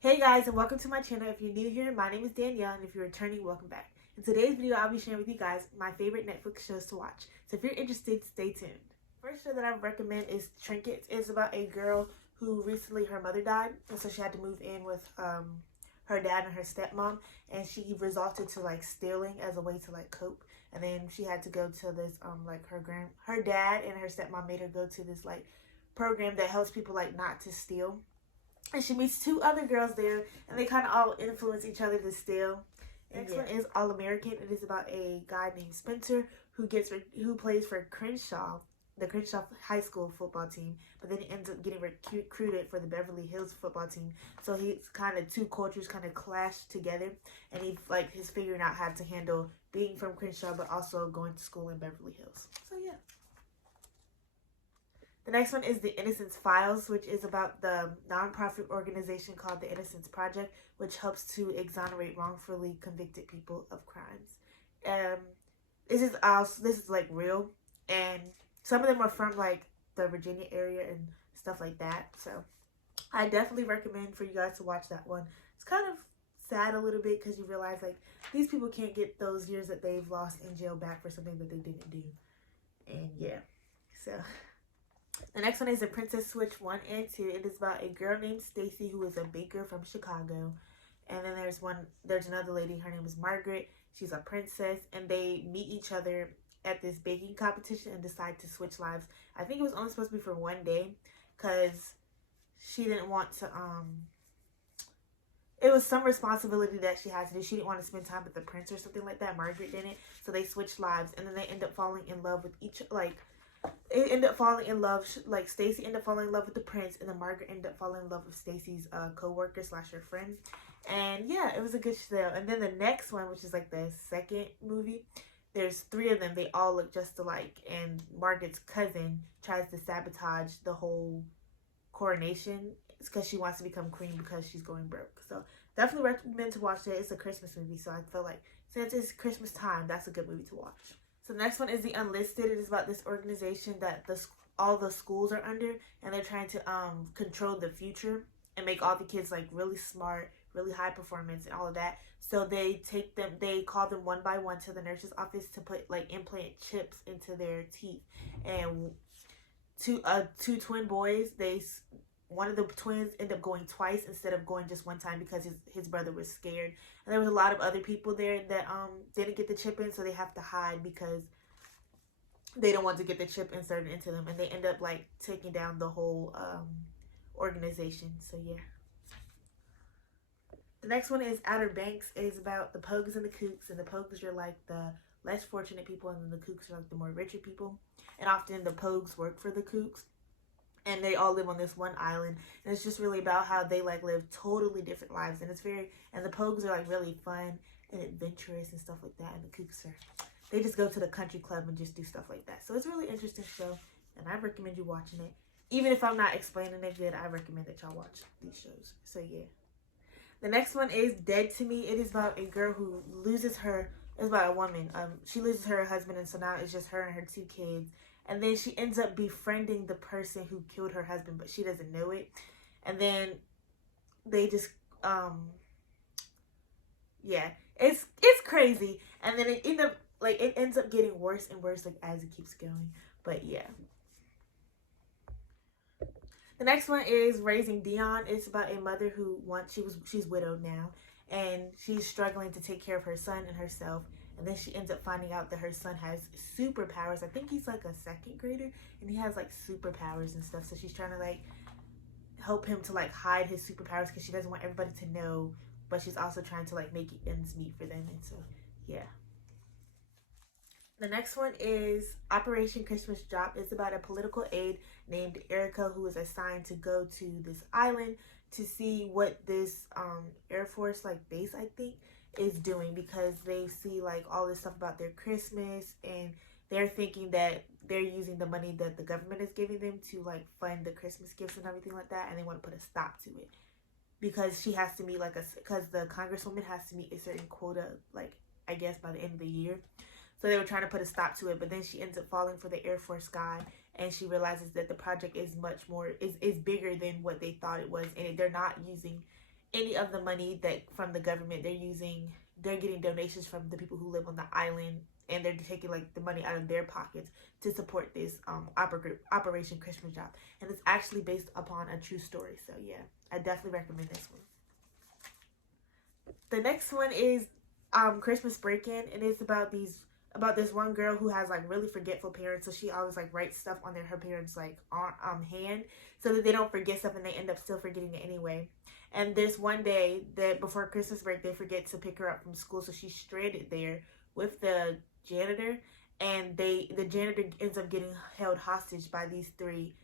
Hey guys, and welcome to my channel. If you're new here, my name is Danielle, and if you're returning, welcome back. In today's video, I'll be sharing with you guys my favorite Netflix shows to watch. So if you're interested, stay tuned. First show that I recommend is Trinkets. It's about a girl who recently her mother died, and so she had to move in with her dad and her stepmom, and she resorted to like stealing as a way to like cope. And then she had to go to this like her dad and her stepmom made her go to this like program that helps people like not to steal, and she meets two other girls there, and they kind of all influence each other to steal. Next one is All American. It is about a guy named Spencer who plays for Crenshaw, the Crenshaw High School football team, but then he ends up getting recruited for the Beverly Hills football team. So he's kind of two cultures kind of clash together, and he's figuring out how to handle being from Crenshaw but also going to school in Beverly Hills. So yeah. The next one is The Innocence Files, which is about the nonprofit organization called the Innocence Project, which helps to exonerate wrongfully convicted people of crimes. This is like real, and some of them are from like the Virginia area and stuff like that. So I definitely recommend for you guys to watch that one. It's kind of sad a little bit because you realize like these people can't get those years that they've lost in jail back for something that they didn't do. And yeah, so the next one is The Princess Switch 1 and 2. It is about a girl named Stacy who is a baker from Chicago. And then there's another lady, her name is Margaret. She's a princess, and they meet each other at this baking competition and decide to switch lives. I think it was only supposed to be for one day because she didn't want to, it was some responsibility that she had to do. She didn't want to spend time with the prince or something like that. Margaret didn't. So they switched lives, and then they end up falling in love with it ended up falling in love, like Stacy ended up falling in love with the prince, and then Margaret ended up falling in love with Stacy's co-worker / her friend. And yeah, it was a good show. And then the next one, which is like the second movie, there's three of them. They all look just alike, and Margaret's cousin tries to sabotage the whole coronation because she wants to become queen because she's going broke. So definitely recommend to watch it. It's a Christmas movie, so I feel like since it's Christmas time, that's a good movie to watch. So the next one is The Unlisted. It is about this organization that all the schools are under, and they're trying to control the future and make all the kids like really smart, really high performance, and all of that. So they call them one by one to the nurse's office to put like implant chips into their teeth. And two twin boys, one of the twins ended up going twice instead of going just one time because his brother was scared. And there was a lot of other people there that didn't get the chip in, so they have to hide because they don't want to get the chip inserted into them, and they end up like taking down the whole organization. So yeah. The next one is Outer Banks. It is about the Pogues and the Kooks, and the Pogues are like the less fortunate people, and then the Kooks are like the more richer people. And often the Pogues work for the Kooks, and they all live on this one island, and it's just really about how they like live totally different lives. And the Pogues are like really fun and adventurous and stuff like that, and the Kooks they just go to the country club and just do stuff like that. So it's a really interesting show, and I recommend you watching it. Even if I'm not explaining it good, I recommend that y'all watch these shows. So yeah. The next one is Dead to Me. It is about a girl who it's about a woman. She loses her husband, and so now it's just her and her two kids. And then she ends up befriending the person who killed her husband, but she doesn't know it. And then they just, yeah, it's crazy. And then it ends up getting worse and worse, like as it keeps going. But yeah. The next one is Raising Dion. It's about a mother who she's widowed now, and she's struggling to take care of her son and herself. And then she ends up finding out that her son has superpowers. I think he's like a second grader, and he has like superpowers and stuff. So she's trying to like help him to like hide his superpowers because she doesn't want everybody to know, but she's also trying to like make ends meet for them. And so yeah. The next one is Operation Christmas Drop. It's about a political aide named Erica who is assigned to go to this island to see what this Air Force like base, I think, is doing, because they see like all this stuff about their Christmas, and they're thinking that they're using the money that the government is giving them to like fund the Christmas gifts and everything like that, and they want to put a stop to it because she has to meet because the congresswoman has to meet a certain quota, like I guess by the end of the year. So they were trying to put a stop to it, but then she ends up falling for the Air Force guy, and she realizes that the project is much more, is bigger than what they thought it was, and they're not using any of the money that from the government. They're getting donations from the people who live on the island, and they're taking like the money out of their pockets to support this Operation Christmas Job. And it's actually based upon a true story. So yeah, I definitely recommend this one. The next one is Christmas Break-In. It is about this one girl who has like really forgetful parents, so she always like writes stuff on her parents like on hand so that they don't forget stuff, and they end up still forgetting it anyway. And this one day that before Christmas break, they forget to pick her up from school, so she's stranded there with the janitor, and the janitor ends up getting held hostage by these three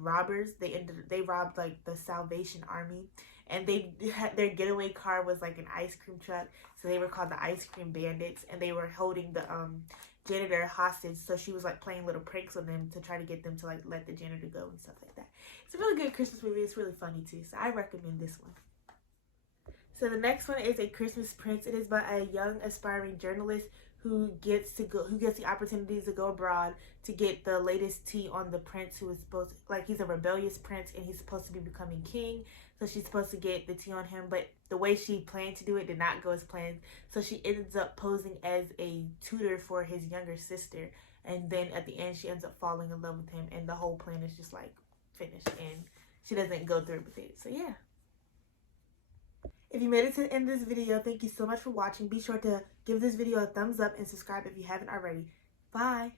robbers. They robbed like the Salvation Army, and their getaway car was like an ice cream truck, so they were called the Ice Cream Bandits, and they were holding the janitor hostage. So she was like playing little pranks on them to try to get them to like let the janitor go and stuff like that. It's a really good Christmas movie. It's really funny too, so I recommend this one. So the next one is A Christmas Prince. It is by a young aspiring journalist who gets the opportunity to go abroad to get the latest tea on the prince, who is he's a rebellious prince and he's supposed to be becoming king. So she's supposed to get the tea on him, but the way she planned to do it did not go as planned. So she ends up posing as a tutor for his younger sister, and then at the end she ends up falling in love with him, and the whole plan is just like finished, and she doesn't go through with it. So yeah. If you made it to the end of this video, thank you so much for watching. Be sure to give this video a thumbs up and subscribe if you haven't already. Bye.